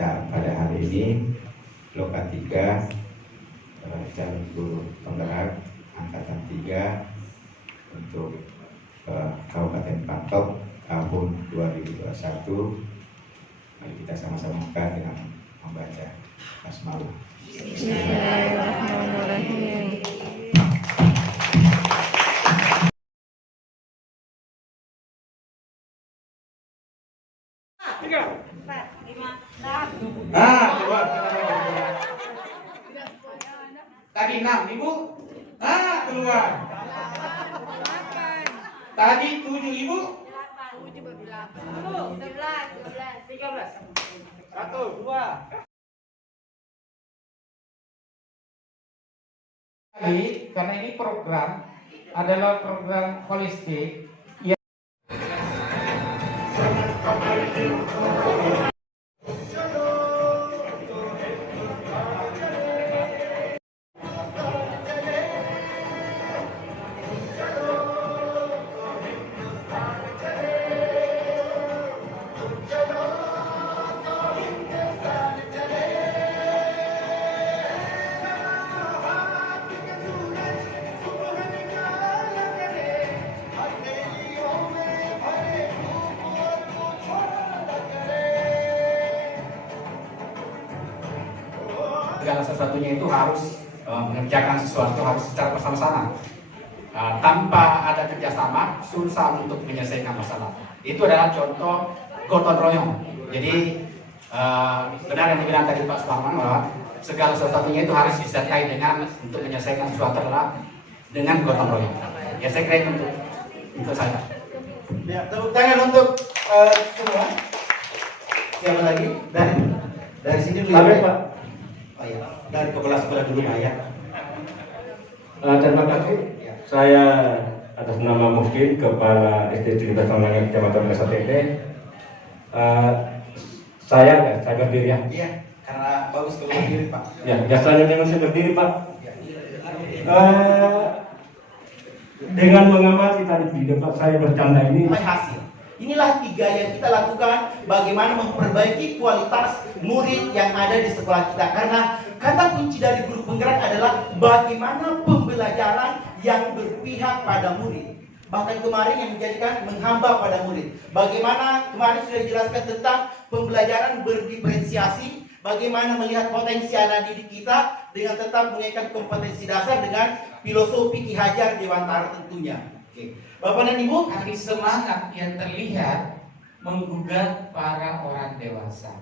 kita pada hari ini Loka 3 calon guru penggerak angkatan 3 untuk Kabupaten Pangkep tahun 2021. Mari kita sama-sama buka dengan membaca basmalah. Bismillahirrahmanirrahim. Keluar. Tadi 6, Ibu. Keluar. Tadi 7, Ibu. 11, 1, 2. Karena ini program adalah program holistik. Segala sesuatunya itu harus mengerjakan sesuatu harus secara bersama-sama. Tanpa ada kerjasama, susah untuk menyelesaikan masalah. Itu adalah contoh gotong royong. Jadi benar yang dibilang tadi Pak Suparman bahwa segala sesuatunya itu harus disertai dengan untuk menyelesaikan sesuatu adalah dengan gotong royong. Ya saya kira itu untuk saya. Ya, tepuk tangan untuk semua. Siapa lagi? Dari sini dulu. Pak. Oh ya, dari kepala dulu Pak ya. Terima kasih. Ya. Saya atas nama Mufti Kepala SD Trinita Langit Kecamatan Desa Tete. Saya berdiri ya. Iya, karena bagus kalau berdiri Pak. Ya, biasanya dengan saya berdiri Pak. Ya. Dengan mengamati tadi video Pak saya bercanda ini. Hasil. Inilah 3 yang kita lakukan bagaimana memperbaiki kualitas murid yang ada di sekolah kita. Karena kata kunci dari guru penggerak adalah bagaimana pembelajaran yang berpihak pada murid. Bahkan kemarin yang menjadikan menghamba pada murid. Bagaimana kemarin sudah dijelaskan tentang pembelajaran berdiferensiasi, bagaimana melihat potensi anak didik kita dengan tetap menaikkan kompetensi dasar dengan filosofi Ki Hajar Dewantara tentunya. Oke. Bapak dan Ibu, arti semangat yang terlihat menggugat para orang dewasa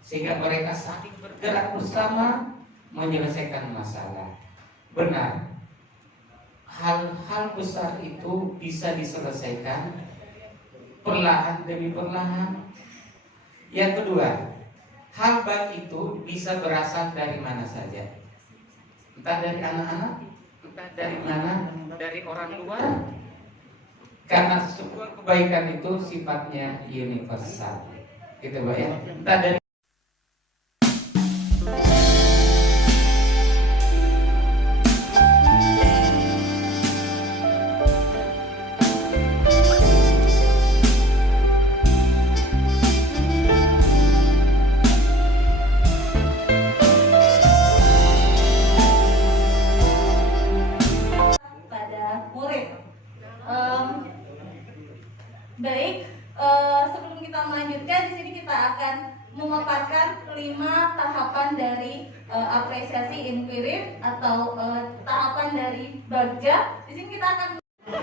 sehingga mereka saling bergerak bersama menyelesaikan masalah. Benar, hal-hal besar itu bisa diselesaikan perlahan demi perlahan. Yang kedua, hal baik itu bisa berasal dari mana saja, entah dari anak-anak, entah dari mana, dari orang luar. Karena sebuah kebaikan itu sifatnya universal, gitu Pak ya. Entah dari Baik, sebelum kita melanjutkan, di sini kita akan memaparkan 5 tahapan dari apresiasi inquiry atau tahapan dari Bagja. Di sini kita akan.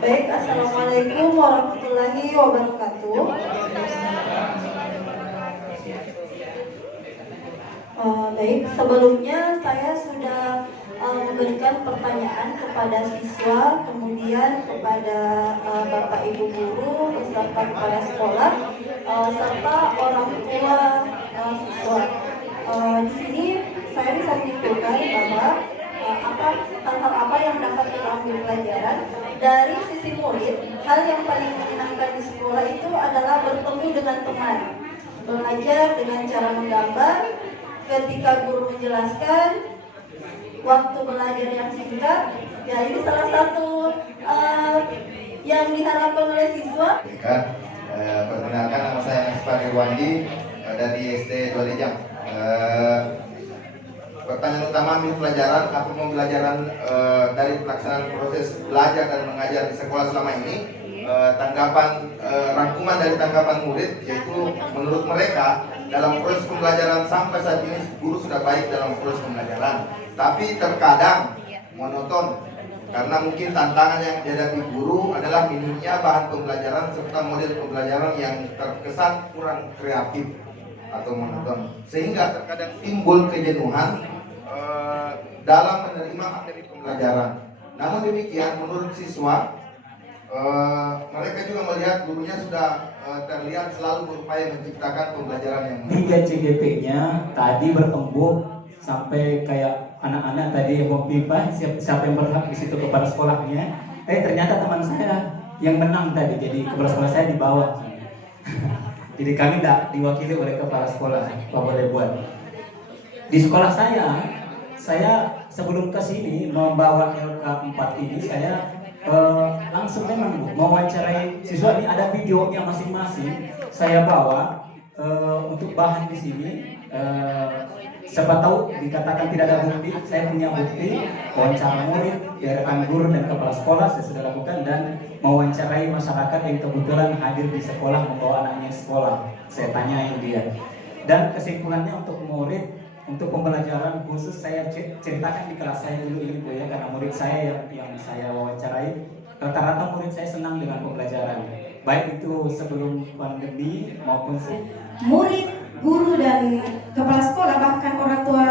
Baik, assalamualaikum warahmatullahi wabarakatuh. Baik, sebelumnya saya sudah memberikan pertanyaan kepada siswa, kemudian kepada Bapak Ibu guru, beserta kepala sekolah, serta orang tua siswa. Di sini saya bisa menyimpulkan bahwa hal-hal apa yang dapat kita ambil pelajaran dari sisi murid. Hal yang paling menyenangkan di sekolah itu adalah bertemu dengan teman, belajar dengan cara menggambar. Ketika guru menjelaskan, waktu belajar yang singkat, ya ini salah satu yang diharapkan oleh siswa. Perkenalkan, nama saya Mesfar Irwandi dari SD Dua Lejang. Pertanyaan utama ambil pelajaran apa pembelajaran dari pelaksanaan proses belajar dan mengajar di sekolah selama ini. Rangkuman dari tanggapan murid yaitu menurut mereka dalam proses pembelajaran sampai saat ini guru sudah baik dalam proses pembelajaran, tapi terkadang monoton karena mungkin tantangan yang dihadapi guru adalah minimnya bahan pembelajaran serta model pembelajaran yang terkesan kurang kreatif atau monoton, sehingga terkadang timbul kejenuhan dalam menerima materi pembelajaran. Namun demikian menurut siswa mereka juga melihat gurunya sudah terlihat selalu berupaya menciptakan pembelajaran yang 3 CGP-nya tadi bertembung sampai kayak anak-anak tadi yang mau pipa siapa yang berhak di situ kepala sekolahnya. Ternyata teman saya yang menang tadi, jadi kepala sekolah saya di bawah. Jadi kami tidak diwakili oleh kepala sekolah, Pak boleh buat. Di sekolah saya sebelum ke sini membawa LK 4 ini saya langsung memang mewawancarai siswa. Ini ada videonya masing-masing saya bawa untuk bahan di sini. Siapa tahu dikatakan tidak ada bukti, saya punya bukti. Wawancara murid, rekan guru dan kepala sekolah saya sudah lakukan, dan mewawancarai masyarakat yang kebetulan hadir di sekolah membawa anaknya sekolah. Saya tanyain dia. Dan kesimpulannya untuk murid, untuk pembelajaran khusus saya ceritakan di kelas saya dulu ini Bu ya, karena murid saya yang saya wawancarai rata-rata murid saya senang dengan pembelajaran, baik itu sebelum pandemi maupun murid, guru dan kepala sekolah, bahkan orang tua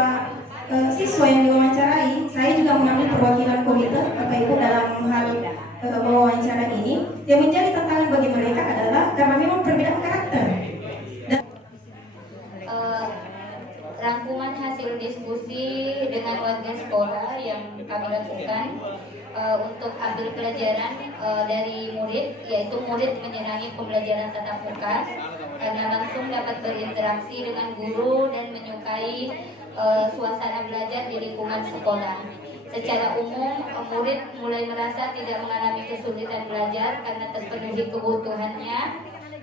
siswa yang diwawancarai. Saya juga mengambil perwakilan komite Bapak Ibu dalam hal mewawancara ini. Yang menjadi tantangan bagi mereka adalah karena memang perbedaan karakter. Rangkuman hasil diskusi dengan warga sekolah yang kami lakukan untuk ambil pelajaran dari murid, yaitu murid menyenangi pembelajaran tatap muka karena langsung dapat berinteraksi dengan guru dan menyukai suasana belajar di lingkungan sekolah. Secara umum, murid mulai merasa tidak mengalami kesulitan belajar karena terpenuhi kebutuhannya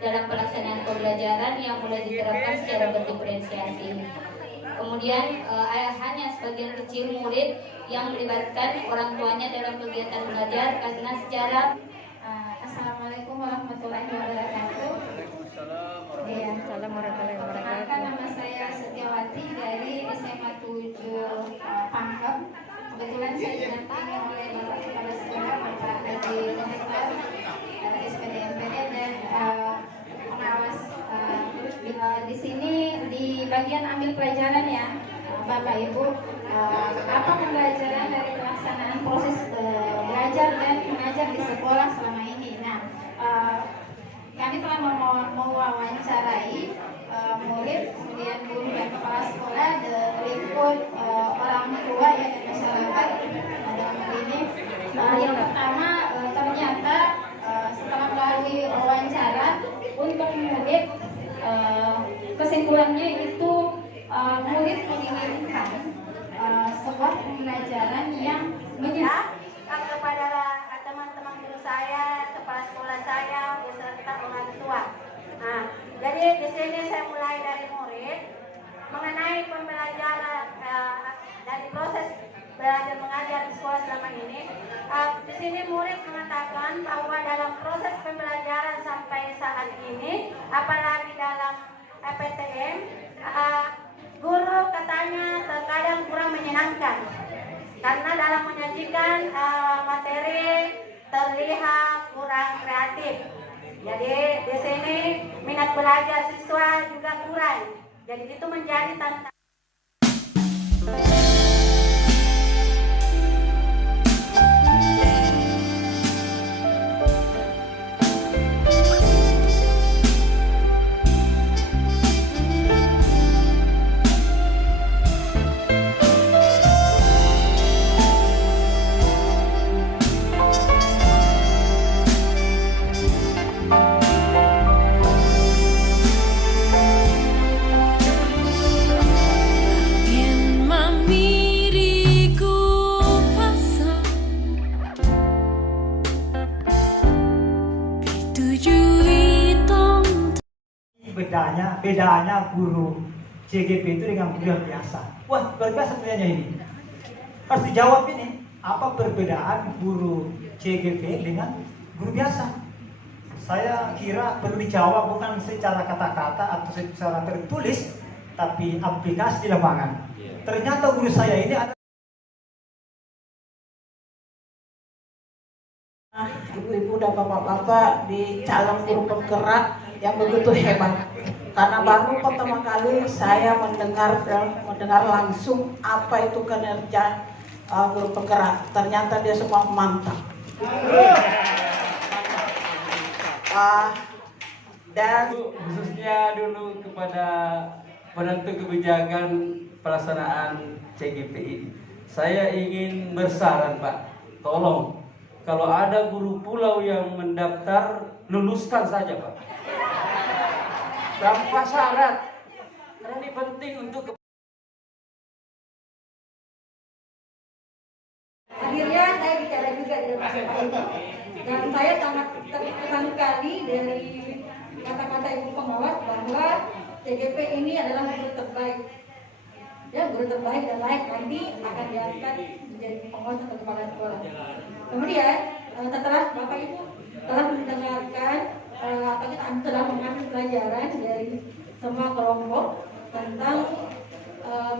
dalam pelaksanaan pembelajaran yang mulai diterapkan secara berdiferensiasi. Kemudian hanya sebagian kecil murid yang melibatkan orang tuanya dalam kegiatan belajar karena secara Assalamualaikum warahmatullahi wabarakatuh. Perkenalkan, nama saya Setiawati dari SMA 7 Pangkep. Kebetulan saya didampingi oleh Bapak Kepala Sekolah Bapak Haji Direktur SPD MPD dan pengawas. Di sini di bagian ambil pelajaran ya Bapak Ibu, apa pembelajaran dari pelaksanaan proses belajar dan mengajar di sekolah selama ini. Nah, kami telah mewawancarai murid, kemudian guru dan kepala sekolah, berikut orang tua ya dan masyarakat dalam hal ini. Yang pertama, ternyata setelah melalui wawancara untuk murid, kesimpulannya itu murid menginginkan sebuah pembelajaran yang kepada teman-teman guru saya, kepala sekolah saya, beserta orang tua. Nah, jadi di sini saya mulai dari murid mengenai pembelajaran dari proses belajar mengajar di sekolah selama ini. Di sini murid mengatakan bahwa dalam proses pembelajaran sampai saat ini, apalagi dalam PTM, guru katanya terkadang kurang menyenangkan karena dalam menyajikan materi terlihat kurang kreatif. Jadi di sini minat belajar siswa juga kurang. Jadi itu menjadi tantangan. bedanya guru CGP itu dengan luar biasa. Wah, luar biasa pertanyaannya ini. Harus dijawab ini, apa perbedaan guru CGP dengan guru biasa? Saya kira perlu dijawab bukan secara kata-kata atau secara tertulis, tapi aplikasi di lapangan. Ternyata guru saya ini ada ibu-ibu dan bapak-bapak di calon guru penggerak yang begitu hebat. Karena baru pertama kali saya mendengar langsung apa itu kinerja guru penggerak. Ternyata dia semua mantap. Dan khususnya dulu kepada penentu kebijakan pelaksanaan CGP ini, saya ingin bersaran Pak, tolong kalau ada guru pulau yang mendaftar, luluskan saja Pak, tanpa syarat, karena ini penting untuk akhirnya saya bicara juga dengan Pak Ibu, dan saya sangat terkesan sekali dari kata-kata Ibu pengawas bahwa CGP ini adalah guru terbaik, ya guru terbaik dan layak nanti akan diangkat menjadi pengawas atau kepala sekolah. Kemudian setelah Bapak Ibu telah mendengarkan atau kita telah mengambil pelajaran dari semua kelompok tentang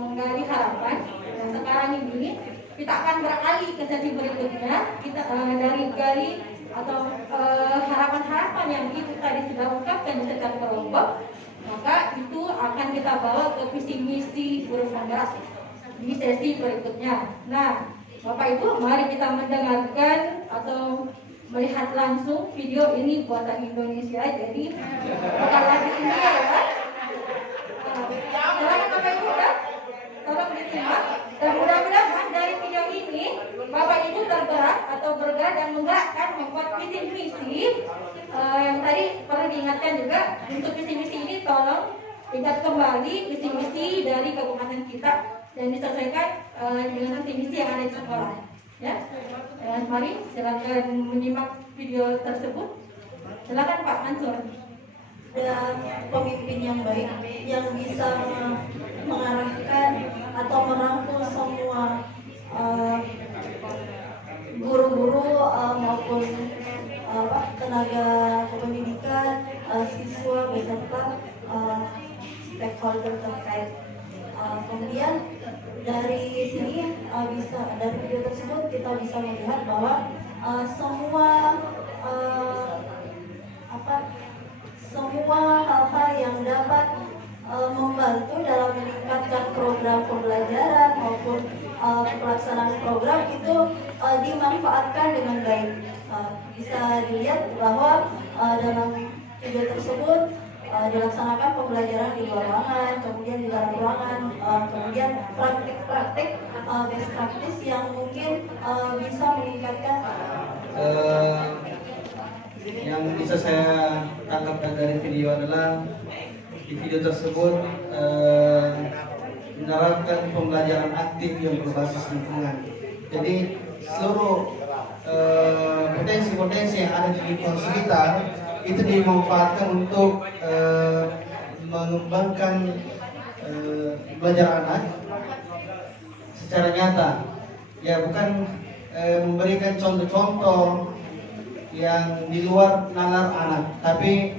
menggali harapan, dan sekarang ini kita akan beralih ke sesi berikutnya. Kita dari gali atau harapan-harapan yang itu tadi sudah ungkapkan di setiap kelompok, maka itu akan kita bawa ke visi misi guru penggerak di sesi berikutnya. Nah, Bapak Ibu, mari kita mendengarkan atau melihat langsung video ini buatan Indonesia, jadi bukan lagi India ya. Silakan Bapak Ibu ya, tolong disimak. Dan mudah-mudahan dari video ini Bapak Ibu tergerak atau bergerak dan menggerakkan membuat visi misi. Yang tadi perlu diingatkan juga, untuk visi misi ini tolong ingat kembali visi misi dari kabupaten kita dan disesuaikan dengan visi misi yang ada di sekolah. Ya, mari silakan menyimak video tersebut. Silakan Pak Mansur. Dan pemimpin yang baik yang bisa mengarahkan atau merangkul semua guru-guru maupun tenaga pendidikan, siswa beserta stakeholder terkait. Kemudian dari sini dari video tersebut kita bisa melihat bahwa semua hal-hal yang dapat membantu dalam meningkatkan program pembelajaran maupun pelaksanaan program itu dimanfaatkan dengan baik. Bisa dilihat bahwa dalam video tersebut dilaksanakan pembelajaran di luar ruangan, kemudian di dalam ruangan, kemudian praktik-praktik best practice yang mungkin bisa meningkatkan. Yang bisa saya tangkapkan dari video adalah di video tersebut menerapkan pembelajaran aktif yang berbasis lingkungan. Jadi seluruh potensi-potensi yang ada di lingkungan sekitar itu dimanfaatkan untuk mengembangkan belajar anak secara nyata. Ya, bukan memberikan contoh-contoh yang di luar nalar anak, tapi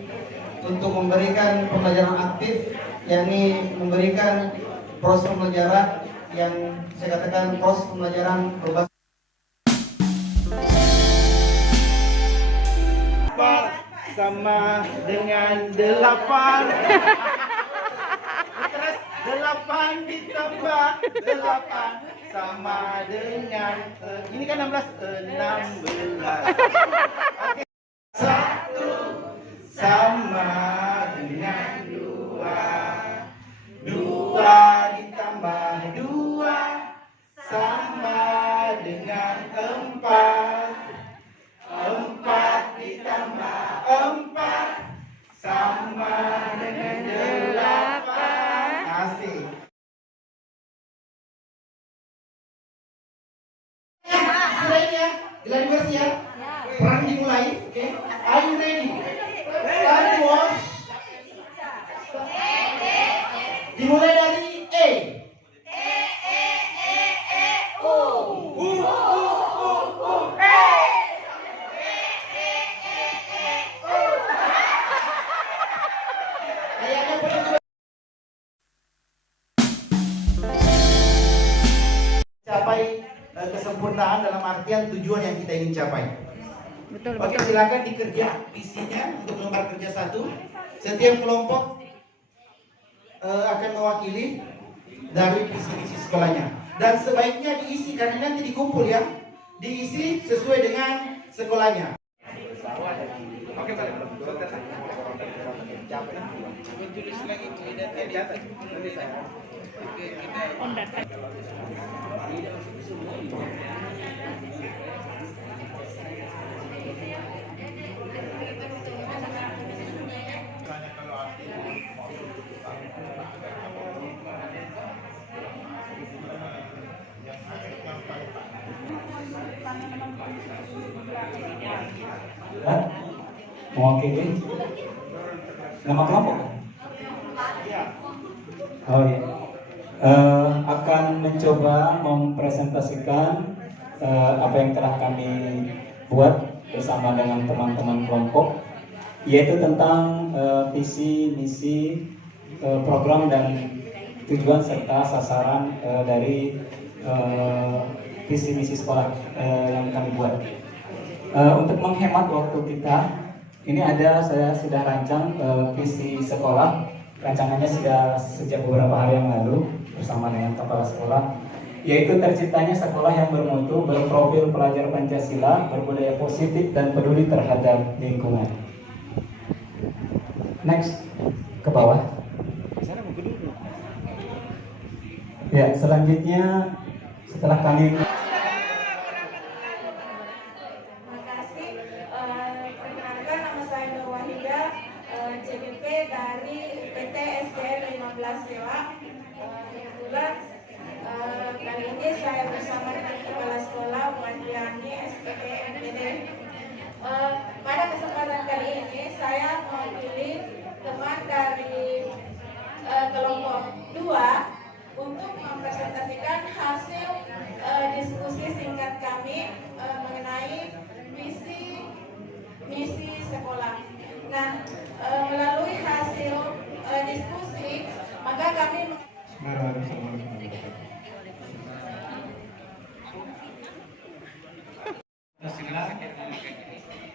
untuk memberikan pembelajaran aktif, yakni memberikan proses pembelajaran yang saya katakan proses pembelajaran berbasis sama dengan 8. Terus 8 ditambah 8 sama dengan ini kan 16. Oke. 1 sama dengan 2. 2 ditambah 2 sama dengan 4. 4 ditambah 4 sama dengan 8. Asik. Sebenarnya gelar versi ya. Perang dimulai. Oke. Are you ready? Start wash. Dimulai dari mencapai kesempurnaan dalam artian tujuan yang kita ingin capai. Oke, silakan dikerja visinya untuk lembar kerja 1. Setiap kelompok akan mewakili dari visi-visi sekolahnya. Dan sebaiknya diisi karena nanti dikumpul ya. Diisi sesuai dengan sekolahnya. Oke, Pak. Tulis lagi nanti saya. Oke, kita mewakili nama kelompok. Oh iya. Akan mencoba mempresentasikan apa yang telah kami buat bersama dengan teman-teman kelompok, yaitu tentang visi, misi, program dan tujuan serta sasaran dari visi misi sekolah yang kami buat. Untuk menghemat waktu kita, ini saya sudah rancang visi sekolah. Rancangannya sudah sejak beberapa hari yang lalu bersama dengan kepala sekolah, yaitu terciptanya sekolah yang bermutu, berprofil pelajar Pancasila, berbudaya positif dan peduli terhadap lingkungan. Next, ke bawah. Ya, selanjutnya setelah kami perkenalkan, nama saya Nur Wahida, CGP dari PT SDN 15 Dewa. Kebetulan kali ini saya bersama dengan kepala sekolah Wadiani SPT NPD. Pada kesempatan kali ini saya mewakili teman dari kelompok 2 untuk mempresentasikan hasil diskusi singkat kami mengenai visi misi sekolah. Nah, melalui hasil diskusi, maka kami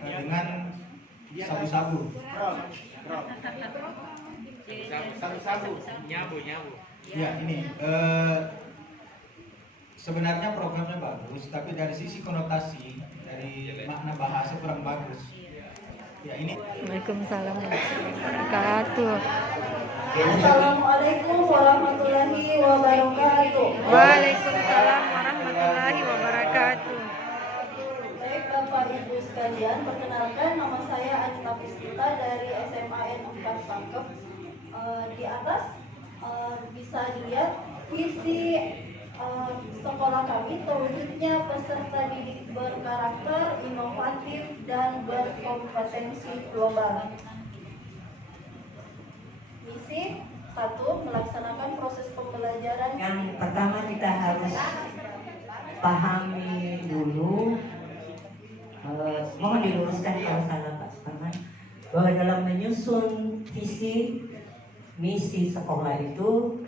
dengan sabu-sabu. Sabu-sabu. Nyabu. Ya, ini sebenarnya programnya bagus, tapi dari sisi konotasi, dari makna bahasa kurang bagus. Ya, ini. Waalaikumsalam warahmatullahi wabarakatuh. Assalamualaikum warahmatullahi wabarakatuh. Waalaikumsalam warahmatullahi wabarakatuh. Baik Bapak Ibu sekalian, perkenalkan nama saya Anita Puspita dari SMA N4 Pangkep. Di atas bisa dilihat visi sekolah kami, terwujudnya peserta didik berkarakter, inovatif, dan berkompetensi global. Misi 1, melaksanakan proses pembelajaran. Yang pertama kita harus pahami dulu, mohon diluruskan kalau salah Pak Suparman, bahwa dalam menyusun visi misi sekolah itu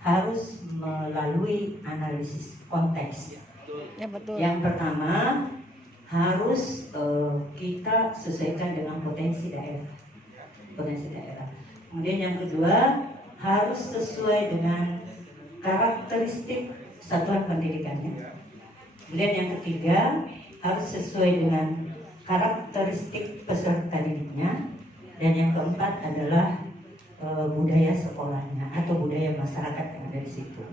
harus melalui analisis konteks. Ya, betul. Yang pertama harus kita sesuaikan dengan potensi daerah. Kemudian yang kedua harus sesuai dengan karakteristik satuan pendidikannya. Kemudian yang ketiga harus sesuai dengan karakteristik peserta didiknya. Dan yang keempat adalah budaya sekolahnya atau budaya masyarakat yang ada di situ.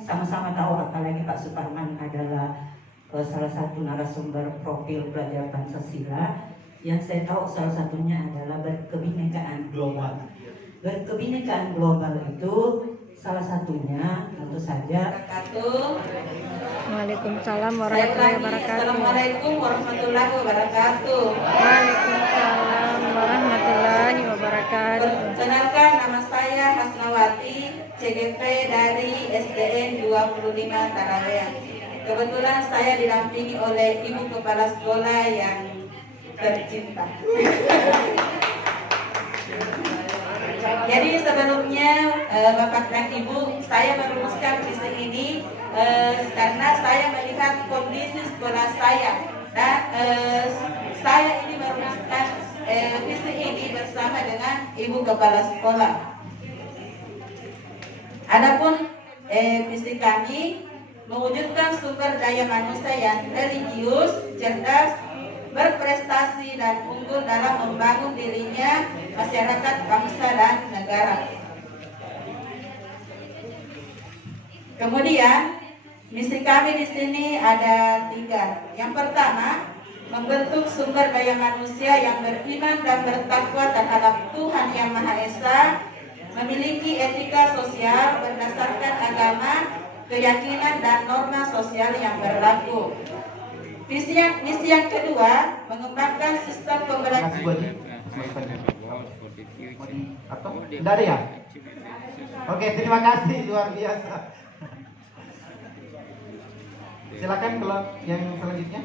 Sama-sama tahu, apalagi Pak Suparman adalah salah satu narasumber profil pelajar Pancasila. Yang saya tahu salah satunya adalah berkebinekaan global. Berkebinekaan global itu salah satunya tentu saja. Waalaikumsalam warahmatullahi wabarakatuh. Assalamualaikum warahmatullahi wabarakatuh. Waalaikumsalam warahmatullahi wabarakatuh. Perkenalkan, nama saya Hasnawati, CGP dari SDN 25 Tarawean. Kebetulan saya didampingi oleh Ibu Kepala Sekolah yang tercinta. Jadi sebelumnya Bapak dan Ibu, saya merumuskan visi ini sekolah saya. Dan saya ini merumuskan visi ini bersama dengan Ibu Kepala Sekolah. Adapun visi kami mewujudkan sumber daya manusia yang religius, cerdas, berprestasi dan unggul dalam membangun dirinya, masyarakat, bangsa dan negara. Kemudian misi kami di sini ada 3. Yang pertama, membentuk sumber daya manusia yang beriman dan bertakwa terhadap Tuhan Yang Maha Esa, memiliki etika sosial berdasarkan agama, keyakinan dan norma sosial yang berlaku. Misi yang kedua, mengembangkan sistem pembelajaran. Tidak ada ya? Oke, terima kasih, luar biasa. Silakan kalau yang selanjutnya.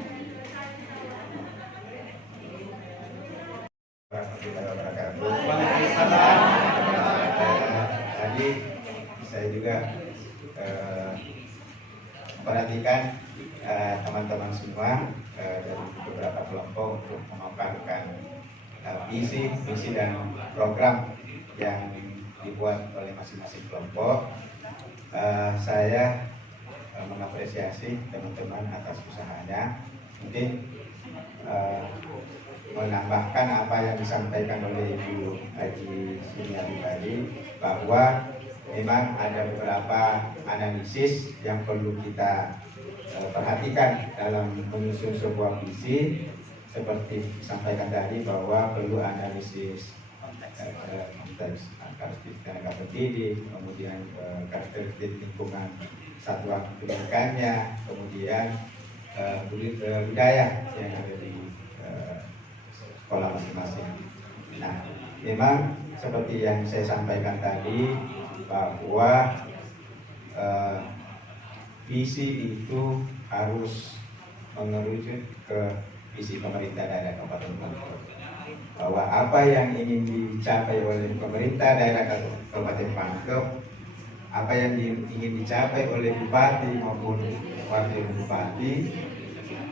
Tadi saya juga perhatikan teman-teman semua dari beberapa kelompok untuk memaparkan visi, misi dan program yang dibuat oleh masing-masing kelompok. Saya mengapresiasi teman-teman atas usahanya. Mungkin menambahkan apa yang disampaikan oleh Ibu Haji Sumiati tadi, bahwa memang ada beberapa analisis yang perlu kita perhatikan dalam menyusun sebuah visi. Seperti disampaikan tadi bahwa perlu analisis konteks karakteristik tenaga pendidik, kemudian karakteristik lingkungan satuan pendidikannya, kemudian budaya yang ada di sekolah masing-masing. Nah, memang seperti yang saya sampaikan tadi, bahwa visi itu harus mengerucut ke visi pemerintah daerah Kabupaten Pangkep, bahwa apa yang ingin dicapai oleh pemerintah daerah Kabupaten Pangkep, apa yang ingin dicapai oleh bupati maupun wakil bupati,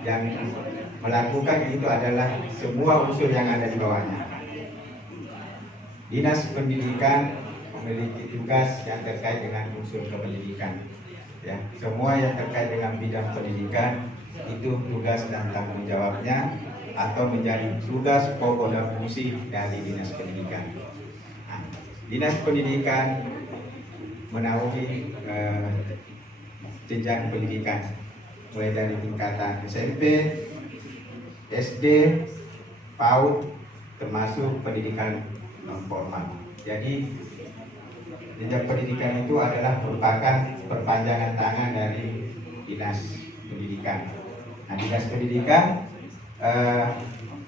yang melakukan itu adalah semua unsur yang ada di bawahnya. Dinas Pendidikan memiliki tugas yang terkait dengan unsur pendidikan. Ya, semua yang terkait dengan bidang pendidikan itu tugas dan tanggung jawabnya atau menjadi tugas pokok dan fungsi dari Dinas Pendidikan. Nah, Dinas Pendidikan menaungi jenjang pendidikan mulai dari tingkatan SMP, SD, PAUD, termasuk pendidikan non formal. Jadi jenjang pendidikan itu adalah merupakan perpanjangan tangan dari Dinas Pendidikan. Nah, Dinas Pendidikan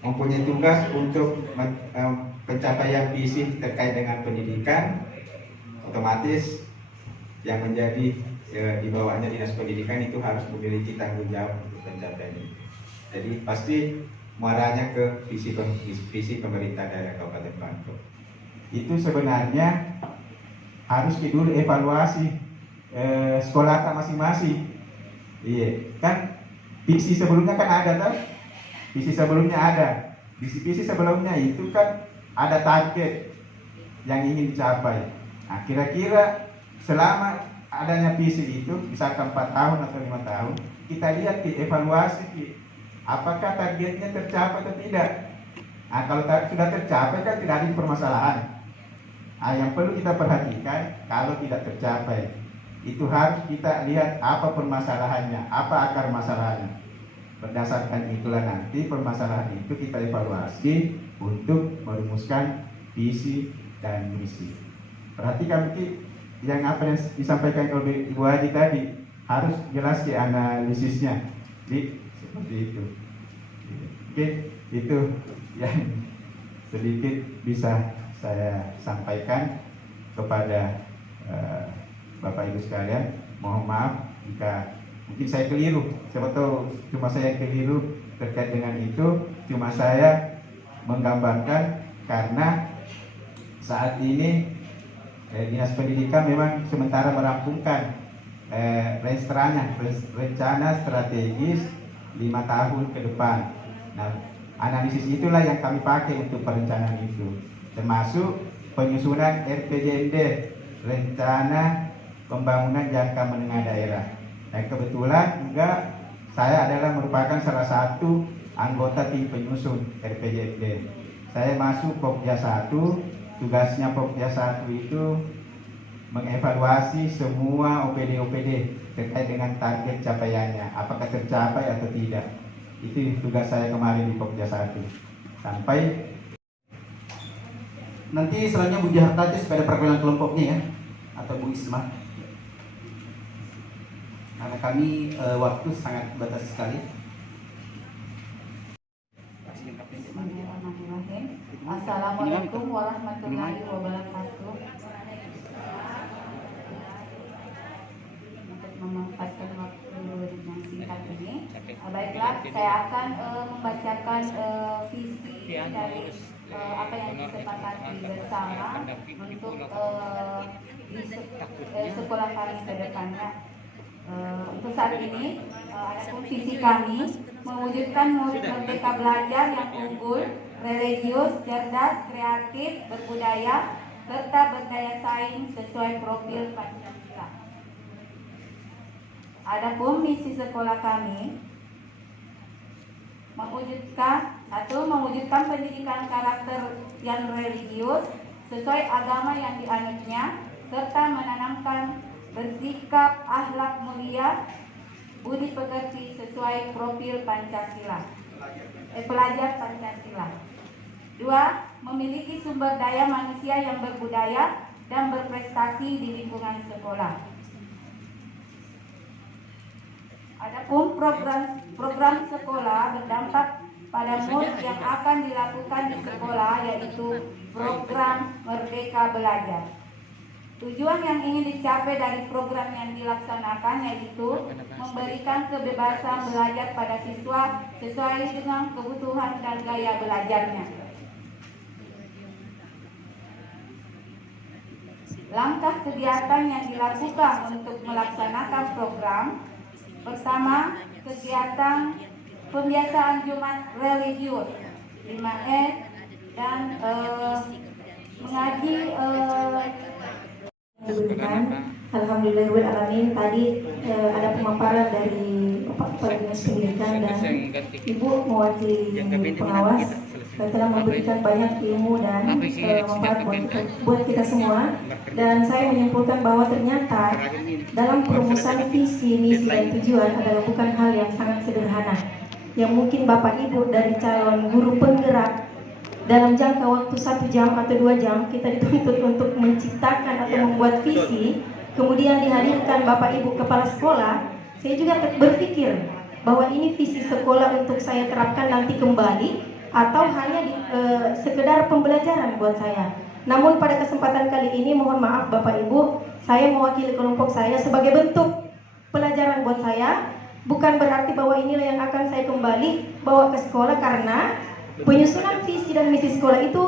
mempunyai tugas untuk pencapaian visi terkait dengan pendidikan. Otomatis yang menjadi di bawahnya Dinas Pendidikan itu harus memiliki tanggung jawab untuk pencapaian ini. Jadi pasti muaranya ke visi pemerintah daerah Kabupaten Pangkep. Itu sebenarnya harus dulu evaluasi sekolah masing-masing. Iya, kan visi sebelumnya kan ada kan? Visi sebelumnya ada. Visi sebelumnya itu kan ada target yang ingin dicapai. Nah, kira-kira selama adanya visi itu, misalkan 4 tahun atau 5 tahun, kita lihat evaluasi apakah targetnya tercapai atau tidak. Nah, kalau sudah tercapai kan tidak ada permasalahan. Nah, yang perlu kita perhatikan kalau tidak tercapai, itu harus kita lihat apa permasalahannya, apa akar masalahnya. Berdasarkan itulah nanti permasalahan itu kita evaluasi untuk merumuskan visi dan misi. Perhatikan mungkin yang apa yang disampaikan oleh Ibu Haji tadi harus jelas di analisisnya. Jadi seperti itu. Oke, itu yang sedikit bisa saya sampaikan kepada Bapak Ibu sekalian. Mohon maaf jika mungkin saya keliru. Siapa tahu cuma saya keliru terkait dengan itu. Cuma saya menggambarkan karena saat ini Dinas Pendidikan memang sementara merampungkan rencana strategis 5 tahun ke depan. Nah, analisis itulah yang kami pakai untuk perencanaan itu, termasuk penyusunan RPJMD, Rencana Pembangunan Jangka Menengah Daerah. Dan kebetulan juga saya adalah merupakan salah satu anggota tim penyusun RPJMD. Saya masuk Pokja 1, tugasnya Pokja 1 itu mengevaluasi semua OPD-OPD terkait dengan target capaiannya, apakah tercapai atau tidak. Itu tugas saya kemarin di Pokja 1. Sampai nanti selanjutnya Bu Jahartati pada perkenalan kelompoknya ya, atau Bu Isma. Karena kami waktu sangat batas sekali. Bismillahirrahmanirrahim. Assalamualaikum warahmatullahi wabarakatuh. Untuk memanfaatkan waktu yang singkat ini, baiklah saya akan membacakan visi dari apa yang disepakati bersama untuk di sekolah kami ke depannya. Untuk saat ini, adapun visi kami mewujudkan murid merdeka belajar yang unggul, religius, cerdas, kreatif, berbudaya, serta berdaya saing sesuai profil Pancasila. Adapun misi sekolah kami mewujudkan pendidikan karakter yang religius sesuai agama yang dianutnya, serta menanamkan bersikap akhlak mulia, budi pekerti sesuai profil Pancasila. Pelajar Pancasila. 2. Memiliki sumber daya manusia yang berbudaya dan berprestasi di lingkungan sekolah. Adapun program sekolah berdampak pada mood yang akan dilakukan di sekolah, yaitu program Merdeka Belajar. Tujuan yang ingin dicapai dari program yang dilaksanakan yaitu memberikan kebebasan belajar pada siswa sesuai dengan kebutuhan dan gaya belajarnya. Langkah kegiatan yang dilakukan untuk melaksanakan program: pertama, kegiatan pembiasaan Jumat religius 5E dan mengaji Alhamdulillahirrahmanirrahim. Tadi ada pemaparan dari Bapak Kepala Dinas Pendidikan dan Ibu mewakili pengawas telah memberikan banyak ilmu dan manfaat buat kita semua. Dan saya menyimpulkan bahwa ternyata dalam perumusan visi, misi, dan tujuan adalah bukan hal yang sangat sederhana, yang mungkin Bapak Ibu dari calon guru penggerak dalam jangka waktu 1 jam atau 2 jam kita dituntut untuk menciptakan atau membuat visi, kemudian dihadirkan Bapak Ibu kepala sekolah. Saya juga berpikir bahwa ini visi sekolah untuk saya terapkan nanti kembali atau hanya sekedar pembelajaran buat saya. Namun pada kesempatan kali ini mohon maaf Bapak Ibu, saya mewakili kelompok saya sebagai bentuk pelajaran buat saya, bukan berarti bahwa inilah yang akan saya kembali bawa ke sekolah, karena penyusunan visi dan misi sekolah itu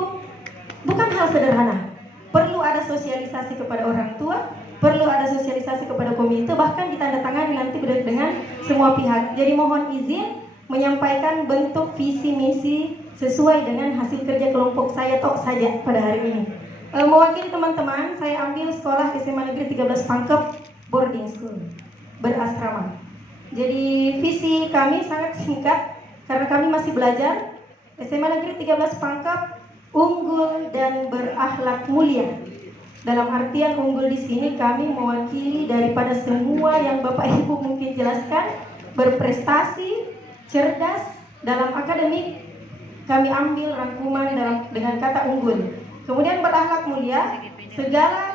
bukan hal sederhana. Perlu ada sosialisasi kepada orang tua, perlu ada sosialisasi kepada komite, bahkan ditandatangani nanti dengan semua pihak. Jadi mohon izin menyampaikan bentuk visi misi sesuai dengan hasil kerja kelompok saya tok saja pada hari ini. Mewakili teman-teman, saya ambil sekolah SMA Negeri 13 Pangkep boarding school berasrama. Jadi visi kami sangat singkat karena kami masih belajar. SMA Negeri 13 Pangkep unggul dan berakhlak mulia. Dalam artian unggul di sini kami mewakili daripada semua yang Bapak Ibu mungkin jelaskan, berprestasi, cerdas dalam akademik. Kami ambil rangkuman dengan kata unggul. Kemudian berakhlak mulia, segala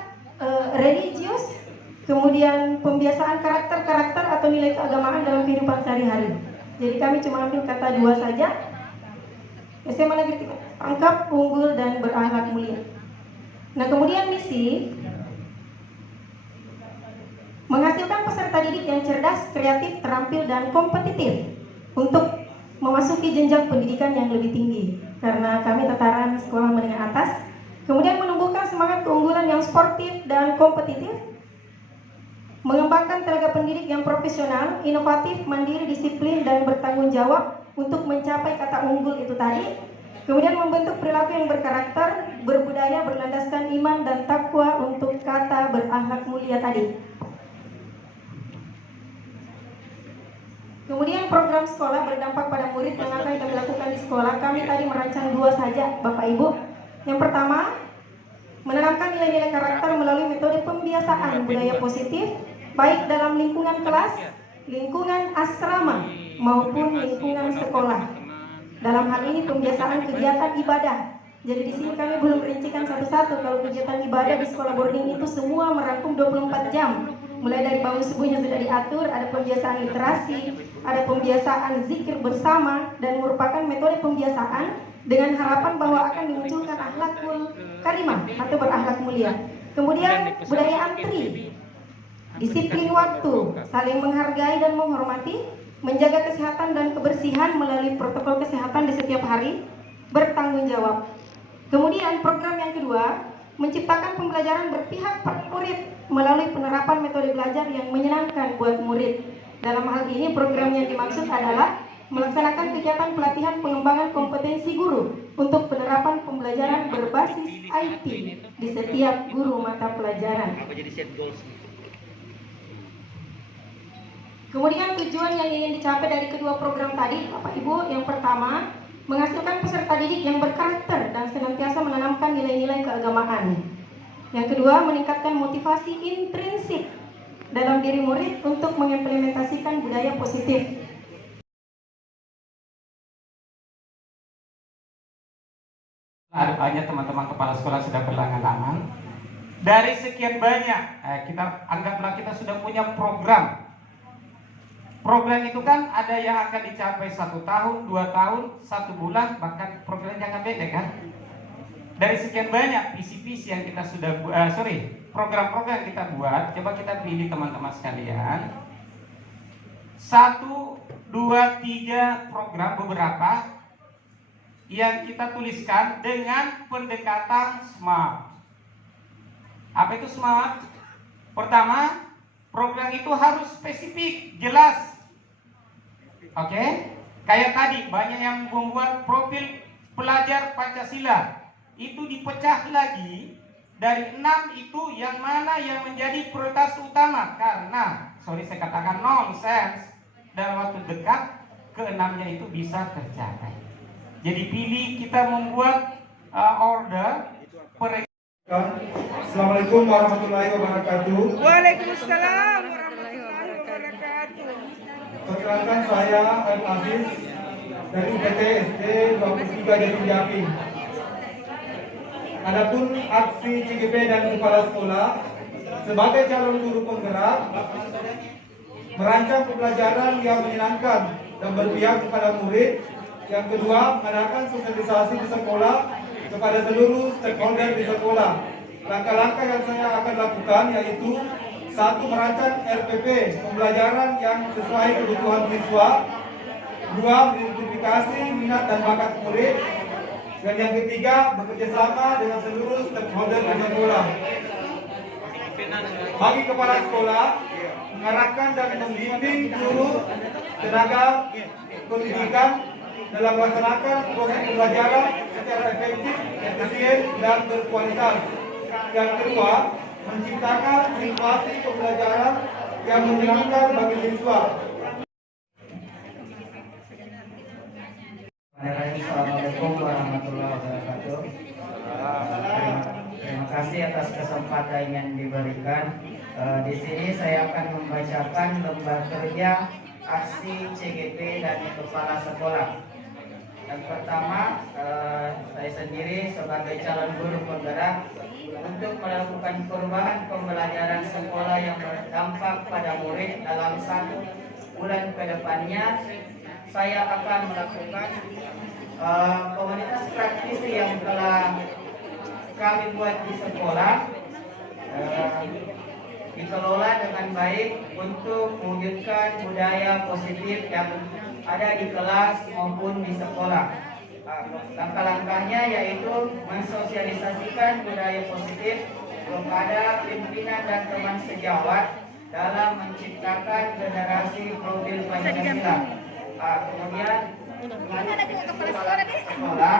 religius, kemudian pembiasaan karakter-karakter atau nilai keagamaan dalam kehidupan sehari-hari. Jadi kami cuma ambil kata 2 saja. SMA Negeri Pangkep unggul dan berakhlak mulia. Nah, kemudian misi menghasilkan peserta didik yang cerdas, kreatif, terampil, dan kompetitif untuk memasuki jenjang pendidikan yang lebih tinggi. Karena kami tataran sekolah menengah atas. Kemudian menumbuhkan semangat keunggulan yang sportif dan kompetitif. mengembangkan tenaga pendidik yang profesional, inovatif, mandiri, disiplin, dan bertanggung jawab untuk mencapai kata unggul itu tadi. Kemudian membentuk perilaku yang berkarakter, berbudaya, berlandaskan iman dan takwa untuk kata berakhlak mulia tadi. Kemudian program sekolah berdampak pada murid yang akan kami lakukan di sekolah. Kami tadi merancang 2 saja, Bapak Ibu. Yang pertama, menanamkan nilai-nilai karakter melalui metode pembiasaan budaya positif, baik dalam lingkungan kelas, lingkungan asrama, maupun lingkungan sekolah. Dalam hal ini pembiasaan kegiatan ibadah. Jadi di sini kami belum merincikan satu-satu. Kalau kegiatan ibadah di sekolah boarding itu semua merangkum 24 jam. Mulai dari bangun subuhnya sudah diatur, ada pembiasaan literasi, ada pembiasaan zikir bersama, dan merupakan metode pembiasaan dengan harapan bahwa akan dimunculkan akhlakul karimah atau berakhlak mulia. Kemudian budaya antri, disiplin waktu, saling menghargai dan menghormati, menjaga kesehatan dan kebersihan melalui protokol kesehatan di setiap hari, bertanggung jawab. Kemudian program yang kedua, menciptakan pembelajaran berpihak pada murid melalui penerapan metode belajar yang menyenangkan buat murid. Dalam hal ini program yang dimaksud adalah melaksanakan kegiatan pelatihan pengembangan kompetensi guru untuk penerapan pembelajaran berbasis IT di setiap guru mata pelajaran. Kemudian tujuan yang ingin dicapai dari kedua program tadi, Bapak Ibu, yang pertama, menghasilkan peserta didik yang berkarakter dan senantiasa menanamkan nilai-nilai keagamaan. Yang kedua, meningkatkan motivasi intrinsik dalam diri murid untuk mengimplementasikan budaya positif. Banyak teman-teman kepala sekolah sudah berlangganan. Dari sekian banyak, kita anggaplah kita sudah punya program. Program itu kan ada yang akan dicapai 1 tahun, 2 tahun, 1 bulan, bahkan program jangka pendek kan. Dari sekian banyak visi-visi yang kita sudah program-program yang kita buat, coba kita pilih teman-teman sekalian 1, 2, 3 program beberapa yang kita tuliskan dengan pendekatan SMART. Apa itu SMART? Pertama, program itu harus spesifik, jelas. Oke? Kayak tadi banyak yang membuat profil pelajar Pancasila. Itu dipecah lagi dari 6 itu yang mana yang menjadi prioritas utama, karena saya katakan nonsense dalam waktu dekat ke-6-nya itu bisa tercapai. Jadi pilih kita membuat order per. Assalamualaikum warahmatullahi wabarakatuh. Waalaikumsalam warahmatullahi wabarakatuh. Perkenalkan saya Arif Aziz dari UPT SD 23 Jatim. Adapun aksi CGP dan kepala sekolah sebagai calon guru penggerak merancang pembelajaran yang menyenangkan dan berpihak kepada murid. Yang kedua, mengadakan sosialisasi di sekolah kepada seluruh stakeholder di sekolah. Langkah-langkah yang saya akan lakukan yaitu 1. Merancang RPP pembelajaran yang sesuai kebutuhan siswa. 2. Mengidentifikasi minat dan bakat murid. Dan yang ketiga, bekerjasama dengan seluruh stakeholder di sekolah. Bagi kepala sekolah, mengarahkan dan membimbing guru tenaga pendidikan dalam melaksanakan proses pembelajaran secara efektif, efisien, dan berkualitas. Yang kedua, menciptakan situasi pembelajaran yang menyenangkan bagi siswa. Assalamualaikum warahmatullahi wabarakatuh. Terima kasih atas kesempatan yang diberikan. Di sini saya akan membacakan lembar kerja aksi CGP dan kepala sekolah. Yang pertama, saya sendiri sebagai calon guru penggerak untuk melakukan perubahan pembelajaran sekolah yang berdampak pada murid dalam 1 bulan ke depannya. Saya akan melakukan komunitas praktisi yang telah kami buat di sekolah, dikelola dengan baik untuk mewujudkan budaya positif yang ada di kelas maupun di sekolah. Langkah-langkahnya yaitu mensosialisasikan budaya positif kepada pimpinan dan teman sejawat dalam menciptakan generasi profil Pancasila. Kemudian mengajak kepala sekolah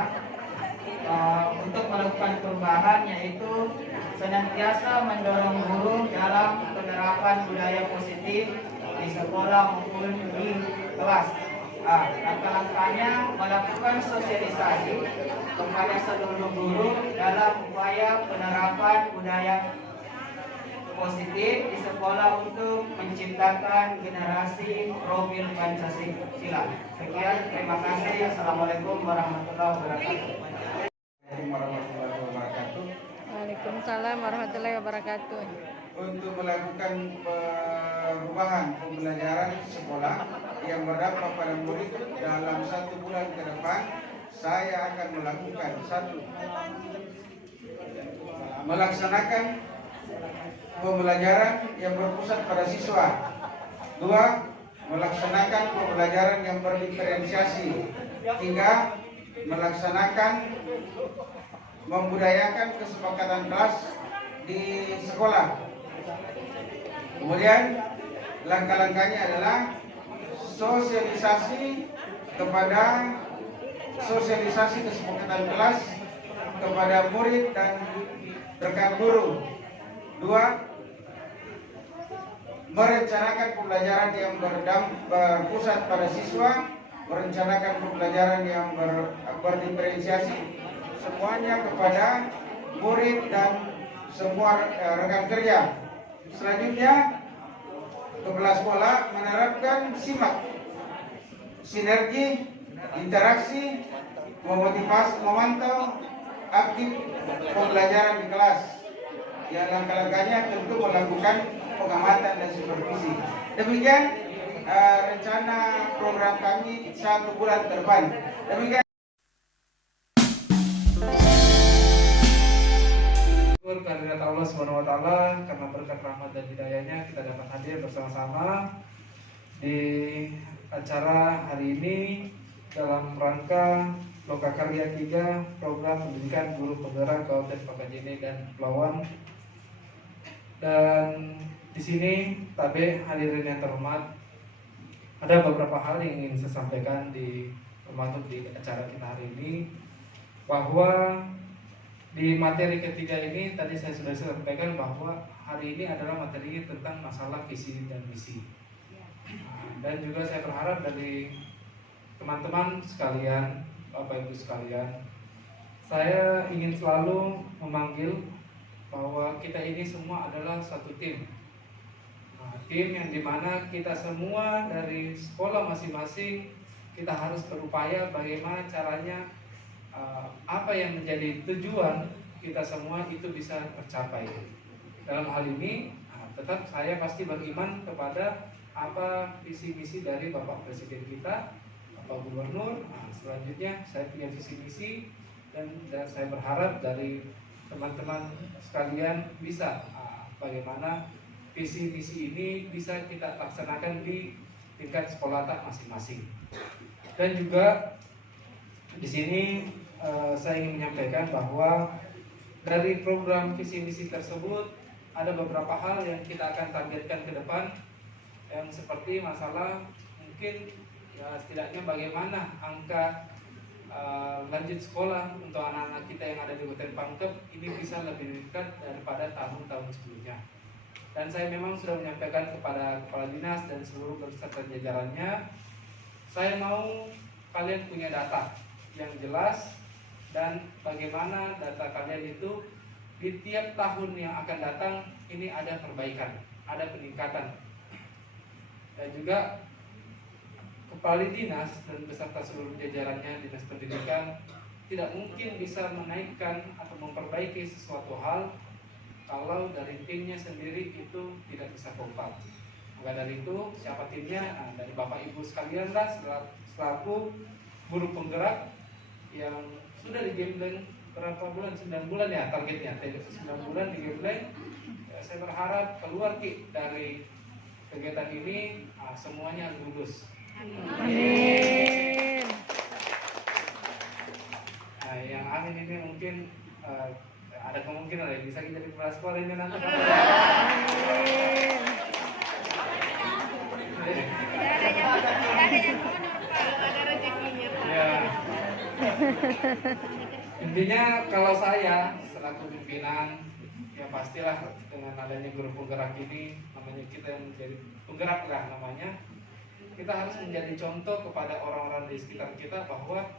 untuk melakukan perubahan, yaitu senantiasa mendorong guru dalam penerapan budaya positif di sekolah maupun di kelas. Langkah-langkahnya melakukan sosialisasi kepada seluruh guru dalam upaya penerapan budaya positif di sekolah untuk menciptakan generasi profil Pancasila. Sekian, terima kasih. Assalamualaikum warahmatullahi wabarakatuh. Waalaikumsalam warahmatullahi wabarakatuh. Untuk melakukan perubahan pembelajaran sekolah yang berdampak pada murid dalam 1 bulan ke depan, saya akan melakukan 1. Melaksanakan pembelajaran yang berpusat pada siswa. 2. Melaksanakan pembelajaran yang berdiferensiasi. 3. Melaksanakan membudayakan kesepakatan kelas di sekolah. Kemudian langkah-langkahnya adalah sosialisasi kesepakatan kelas kepada murid dan rekan guru. 2. Merencanakan pembelajaran yang berpusat pada siswa, merencanakan pembelajaran yang berdiferensiasi semuanya kepada murid dan semua rekan kerja. Selanjutnya, kepala sekolah menerapkan SIMAK, sinergi, interaksi, memotivasi, memantau aktif pembelajaran di kelas. Ya, langkah-langkahnya tentu melakukan pengamatan dan supervisi. Demikian rencana program kami 1 bulan ke depan. Demikian. Kehadirat Allah SWT, karena berkat rahmat dan hidayahnya kita dapat hadir bersama-sama di acara hari ini dalam rangka Lokakarya 3 Program Pendidikan Guru Penggerak Kabupaten Pakajene dan Kepulauan. Dan di sini Tabe hadirin yang terhormat, ada beberapa hal yang ingin saya sampaikan termasuk di acara kita hari ini, bahwa di materi ketiga ini tadi saya sudah sampaikan bahwa hari ini adalah materi tentang masalah visi dan misi. Dan juga saya berharap dari teman-teman sekalian, Bapak Ibu sekalian, saya ingin selalu memanggil bahwa kita ini semua adalah satu tim. Tim yang dimana kita semua dari sekolah masing-masing kita harus berupaya bagaimana caranya apa yang menjadi tujuan kita semua itu bisa tercapai. Dalam hal ini tetap saya pasti beriman kepada apa visi misi dari Bapak Presiden kita, Bapak Gubernur. Selanjutnya saya punya visi misi dan saya berharap dari teman-teman sekalian bisa bagaimana visi misi ini bisa kita laksanakan di tingkat sekolah masing-masing. Dan juga di sini saya ingin menyampaikan bahwa dari program visi misi tersebut ada beberapa hal yang kita akan targetkan ke depan, yang seperti masalah mungkin ya setidaknya bagaimana angka lanjut sekolah untuk anak-anak kita yang ada di Kabupaten Pangkep ini bisa lebih dekat daripada tahun-tahun sebelumnya. Dan saya memang sudah menyampaikan kepada kepala dinas dan seluruh beserta jajarannya, saya mau kalian punya data yang jelas dan bagaimana data kalian itu di tiap tahun yang akan datang ini ada perbaikan, ada peningkatan. Dan juga kepala dinas dan beserta seluruh jajarannya Dinas Pendidikan tidak mungkin bisa menaikkan atau memperbaiki sesuatu hal kalau dari timnya sendiri itu tidak bisa kompak. Maka dari itu siapa timnya? Dari Bapak Ibu sekalian lah selaku guru penggerak yang sudah digembleng berapa bulan? 9 bulan ya targetnya, 9 bulan digembleng. Ya, saya berharap keluar dari kegiatan ini semuanya lulus. Amin. Nah, yang amin ini mungkin ada kemungkinan bisa jadi kepala sekolah ini nanti. Amin. Ya. Intinya kalau saya selaku pimpinan, ya pastilah dengan adanya guru penggerak ini, namanya kita yang menjadi penggerak lah namanya, kita harus menjadi contoh kepada orang-orang di sekitar kita bahwa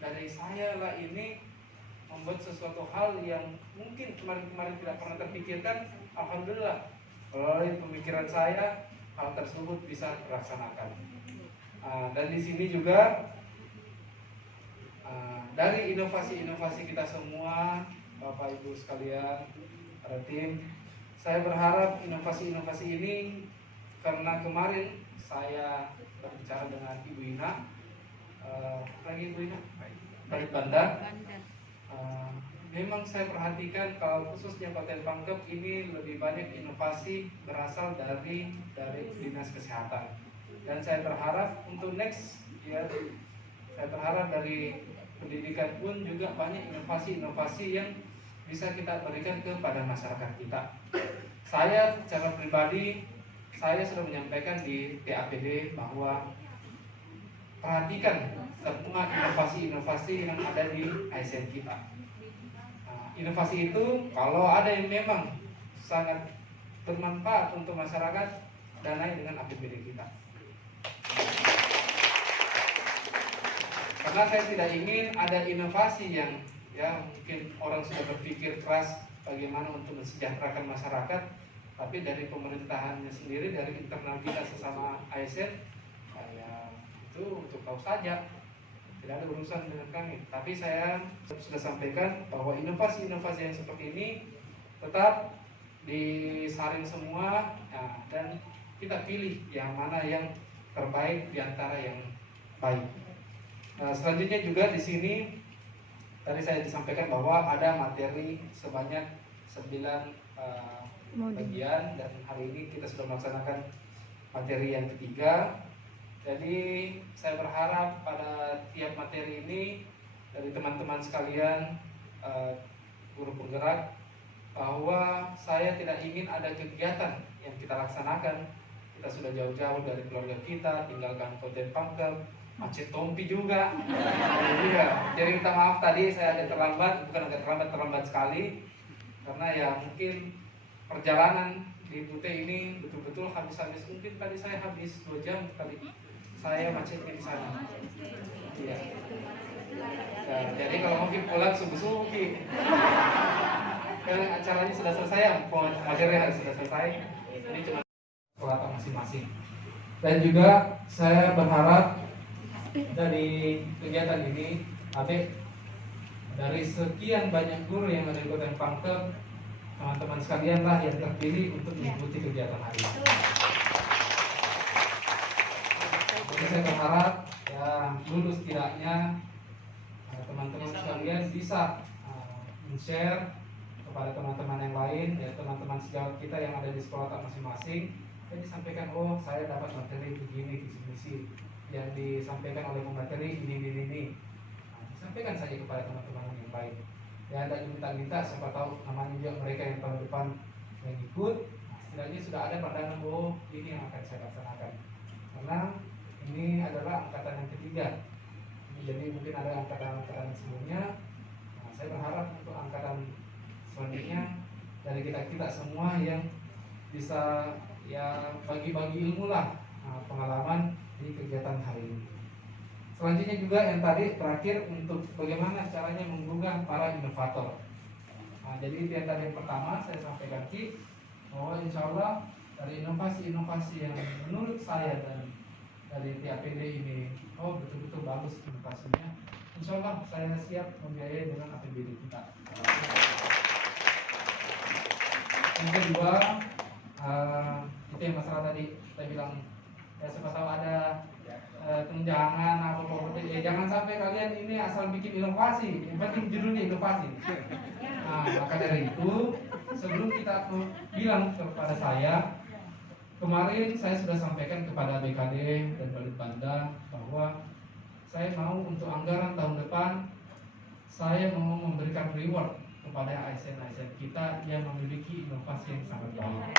dari saya lah ini membuat sesuatu hal yang mungkin kemarin-kemarin tidak pernah terpikirkan. Alhamdulillah melalui pemikiran saya hal tersebut bisa terlaksanakan. Dan di sini juga dari inovasi-inovasi kita semua, Bapak Ibu sekalian, para tim, saya berharap inovasi-inovasi ini, karena kemarin saya berbicara dengan Ibu Ina, lagi Ibu Ina, Balik Banda, memang saya perhatikan kalau khususnya Kabupaten Pangkep ini lebih banyak inovasi berasal dari Dinas Kesehatan. Dan saya berharap untuk next, ya, saya berharap dari pendidikan pun juga banyak inovasi-inovasi yang bisa kita berikan kepada masyarakat kita. Saya secara pribadi, saya sudah menyampaikan di TAPD bahwa perhatikan semua inovasi-inovasi yang ada di ASN kita. Inovasi itu kalau ada yang memang sangat bermanfaat untuk masyarakat, danai dengan APBD kita. Karena saya tidak ingin ada inovasi yang ya mungkin orang sudah berpikir keras bagaimana untuk mensejahterakan masyarakat, tapi dari pemerintahannya sendiri, dari internal kita sesama ASN, ya itu untuk kau saja, tidak ada urusan dengan kami. Tapi saya sudah sampaikan bahwa inovasi-inovasi yang seperti ini tetap disaring semua, ya, dan kita pilih yang mana yang terbaik di antara yang baik. Selanjutnya juga di sini tadi saya disampaikan bahwa ada materi sebanyak 9 bagian, dan hari ini kita sudah melaksanakan materi yang ketiga. Jadi saya berharap pada tiap materi ini dari teman-teman sekalian, guru penggerak, bahwa saya tidak ingin ada kegiatan yang kita laksanakan. Kita sudah jauh-jauh dari keluarga kita, tinggalkan Kabupaten Pangkep, macet Tompi juga. Jadi minta maaf tadi saya agak terlambat, bukan agak terlambat sekali, karena ya mungkin perjalanan di Pute ini betul-betul habis-habis. Mungkin tadi saya habis 2 jam kali saya macetnya di sana. Iya. Ya, jadi kalau mungkin pulang subuh-subuh, karena acaranya sudah selesai, materinya sudah selesai. Ini cuma sekolah masing-masing. Dan juga saya berharap dari kegiatan ini, dari sekian banyak guru yang ada di Kabupaten Pangkep, teman-teman sekalian lah yang terpilih untuk mengikuti kegiatan hari ini. Jadi saya berharap ya dulu setidaknya teman-teman sekalian bisa men-share kepada teman-teman yang lain, ya teman-teman sejawat kita yang ada di sekolah masing-masing. Saya disampaikan, oh saya dapat materi begini, visi-misi yang disampaikan oleh pemateri ini. Sampaikan saja kepada teman-teman yang lain. Ya, tidak diminta-minta, siapa tahu namanya juga mereka yang tahun depan yang ikut. Setidaknya sudah ada pandangan, oh ini yang akan saya laksanakan. Karena ini adalah angkatan yang ketiga. Jadi mungkin ada angkatan-angkatan sebelumnya. Saya berharap untuk angkatan selanjutnya dari kita semua yang bisa ya bagi-bagi ilmu lah, pengalaman di kegiatan hari ini. Selanjutnya juga yang tadi terakhir untuk bagaimana caranya menggugah para inovator. Jadi yang tadi yang pertama saya sampaikan bahwa insya Allah dari inovasi-inovasi yang menurut saya dan dari TAPD ini, oh betul-betul bagus inovasinya. Insya Allah saya siap membiayai dengan APBD kita. Yang kedua, itu yang masalah tadi saya bilang, ya siapa tahu ada tunjangan apa ya, jangan sampai kalian ini asal bikin inovasi, yang penting judulnya inovasi. Maka dari itu sebelum kita bilang kepada saya, kemarin saya sudah sampaikan kepada BKD dan Balik Banda bahwa saya mau untuk anggaran tahun depan saya mau memberikan reward kepada ASN-ASN kita yang memiliki inovasi yang sangat baik.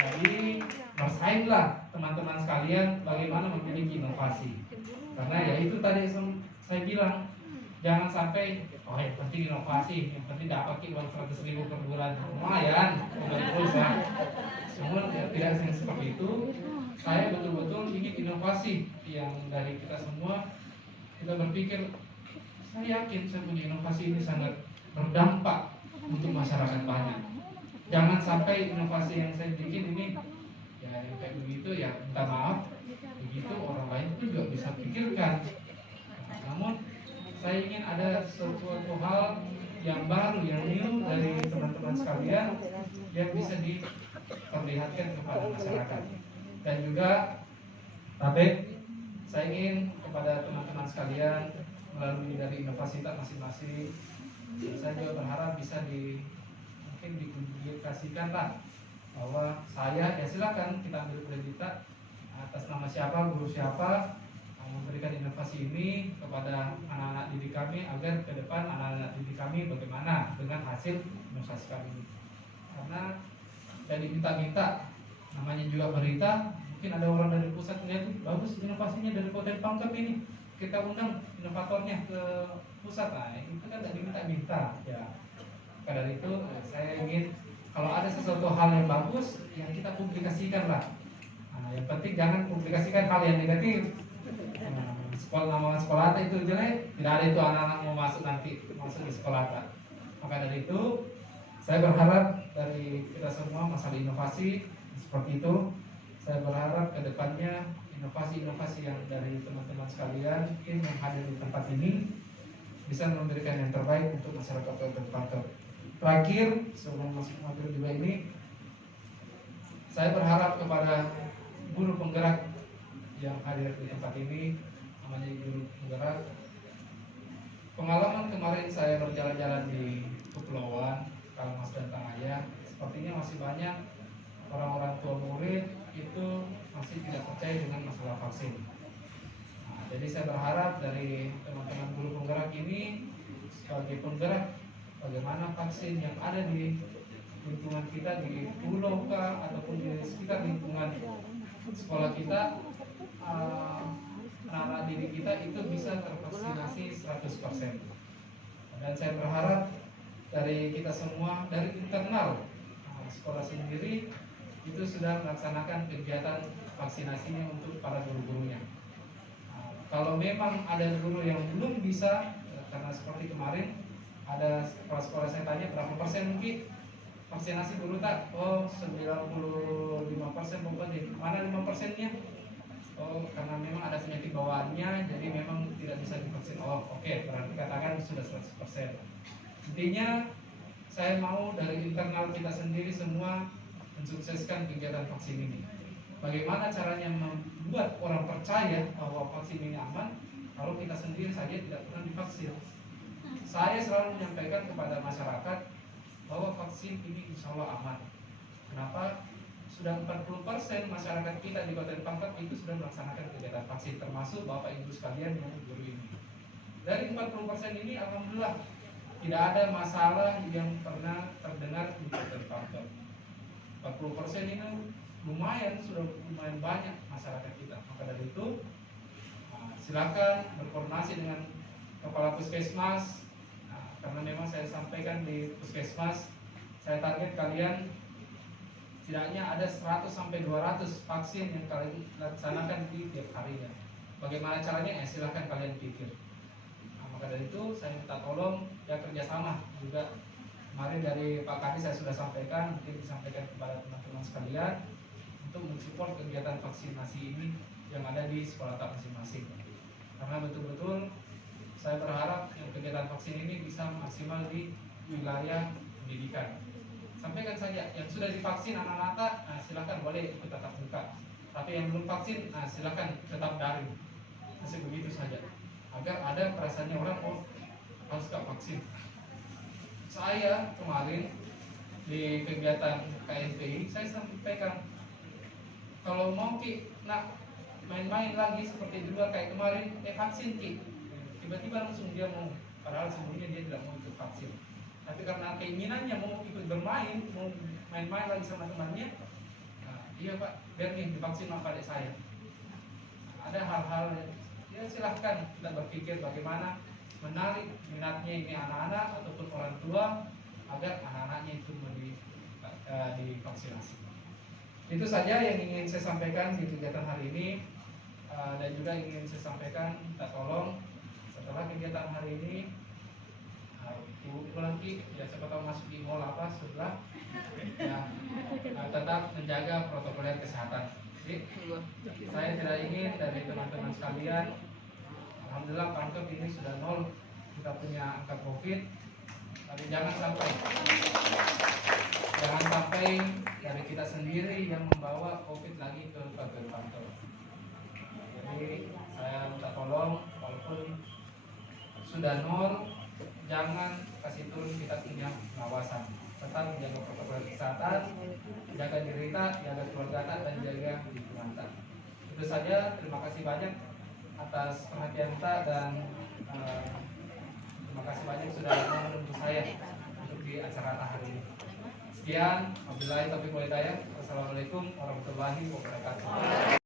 Jadi bersaing mainlah teman-teman sekalian bagaimana memiliki inovasi. Karena ya itu tadi saya bilang, jangan sampai oh yang penting inovasi, yang penting dapat uang 100.000 per bulan, lumayan, terus ya. Namun ya, tidak seperti itu. Saya betul-betul ingin inovasi yang dari kita semua. Kita berpikir, saya yakin saya punya inovasi ini sangat berdampak untuk masyarakat banyak. Jangan sampai inovasi yang saya bikin ini ya yang kayak begitu ya minta maaf, begitu orang lain juga bisa pikirkan. Namun saya ingin ada sesuatu hal yang baru, yang new dari teman-teman sekalian yang bisa diperlihatkan kepada masyarakat. Dan juga tapi saya ingin kepada teman-teman sekalian melalui dari inovasi masing-masing, saya juga berharap bisa mungkin dipublikasikan lah bahwa saya ya silakan kita ambil kredita atas nama siapa, guru siapa, memberikan inovasi ini kepada anak-anak didik kami agar ke depan anak-anak didik kami bagaimana dengan hasil inovasi kami. Karena jadi minta-minta, namanya juga berita, mungkin ada orang dari pusat melihat bagus inovasinya dari Kabupaten Pangkep ini, kita undang inovatornya ke pusat. Nah itu kan tidak diminta-minta ya. Karena dari itu saya ingin kalau ada sesuatu hal yang bagus yang kita publikasikan lah. Nah, yang penting jangan publikasikan hal yang negatif. Nama sekolah itu jelek, tidak ada itu anak-anak mau masuk nanti masuk di sekolah. Maka dari itu saya berharap dari kita semua masalah inovasi seperti itu. Saya berharap ke depannya inovasi-inovasi yang dari teman-teman sekalian mungkin yang hadir di tempat ini bisa memberikan yang terbaik untuk masyarakat Kabupaten Pangkep. Terakhir sebelum masuk materi juga ini, saya berharap kepada guru penggerak yang hadir di tempat ini, namanya guru penggerak. Pengalaman kemarin saya berjalan-jalan di Kepulauan, Kalmas dan Tangaya, sepertinya masih banyak orang-orang tua murid itu masih tidak percaya dengan masalah vaksin. Nah, jadi saya berharap dari teman-teman guru penggerak ini sebagai penggerak bagaimana vaksin yang ada di lingkungan kita di pulau kah ataupun di sekitar lingkungan sekolah kita, anak-anak didik kita itu bisa tervaksinasi 100%. Dan saya berharap dari kita semua, dari internal sekolah sendiri itu sudah melaksanakan kegiatan vaksinasinya untuk para guru-gurunya. Kalau memang ada guru yang belum bisa, karena seperti kemarin ada sekolah-sekolah saya tanya berapa persen mungkin vaksinasi guru tak? Oh 95% bukan deh. Mana 5%-nya? Oh karena memang ada penyakit bawaannya, jadi memang tidak bisa divaksin. Oh oke, berarti katakan sudah 100%. Intinya saya mau dari internal kita sendiri semua mensukseskan kegiatan vaksin ini. Bagaimana caranya membuat orang percaya bahwa vaksin ini aman kalau kita sendiri saja tidak pernah divaksin. Saya selalu menyampaikan kepada masyarakat bahwa vaksin ini insya Allah aman. Kenapa? Sudah 40% masyarakat kita di Kabupaten Pangkep itu sudah melaksanakan kegiatan vaksin, termasuk Bapak Ibu sekalian yang guru ini. Dari 40% ini alhamdulillah tidak ada masalah yang pernah terdengar di Kabupaten Pangkep. 40% ini lumayan, sudah lumayan banyak masyarakat kita. Maka dari itu silakan berkoordinasi dengan kepala puskesmas. Karena memang saya sampaikan di puskesmas, saya target kalian setidaknya ada 100 sampai 200 vaksin yang kalian laksanakan di tiap harinya. Bagaimana caranya? Silakan kalian pikir. Maka dari itu saya minta tolong ya kerjasama juga. Kemarin dari Pak Kadis saya sudah sampaikan, mungkin disampaikan kepada teman-teman sekalian untuk mensupport kegiatan vaksinasi ini yang ada di sekolah masing-masing. Karena betul-betul saya berharap yang kegiatan vaksin ini bisa maksimal di wilayah pendidikan. Sampaikan saja yang sudah divaksin anak-anak, silakan boleh ikut tatap muka. Tapi yang belum vaksin, silakan tetap daring. Masih begitu saja. Agar ada perasaannya orang harus gak vaksin. Saya kemarin di kegiatan KNPI saya sampaikan kalau mau nak main-main lagi seperti dulu kayak kemarin vaksin tiba-tiba langsung dia mau, padahal sebelumnya dia tidak mau ikut vaksin, tapi karena keinginannya mau ikut bermain, mau main-main lagi sama temannya, iya Pak, biar nih divaksin sama adik saya. Ada hal-hal ya silahkan kita berpikir bagaimana menarik minatnya ini anak-anak ataupun orang tua agar anak-anaknya itu divaksinasi. Itu saja yang ingin saya sampaikan di kegiatan hari ini, dan juga ingin saya sampaikan minta tolong setelah kegiatan hari ini ibu lagi ya siapa tahu masuk di mall apa sebelah ya, tetap menjaga protokol kesehatan. Jadi, saya tidak ingin dari teman-teman sekalian, alhamdulillah Pemkab ini sudah 0 kita punya angka COVID, tapi jangan sampai dari kita sendiri yang membawa COVID lagi ke Pemkab. Jadi saya minta tolong, walaupun sudah 0, jangan kasih turun kita punya pengawasan. Tetap menjaga protokol kesehatan, jaga diri kita, jaga keluarga kita, dan jaga lingkungan kita. Itu saja. Terima kasih banyak atas perhatian kita, dan terima kasih banyak sudah menunggu saya untuk di acara hari ini. Sekian, wabillahi taufiq wal hidayah. Wassalamualaikum warahmatullahi wabarakatuh.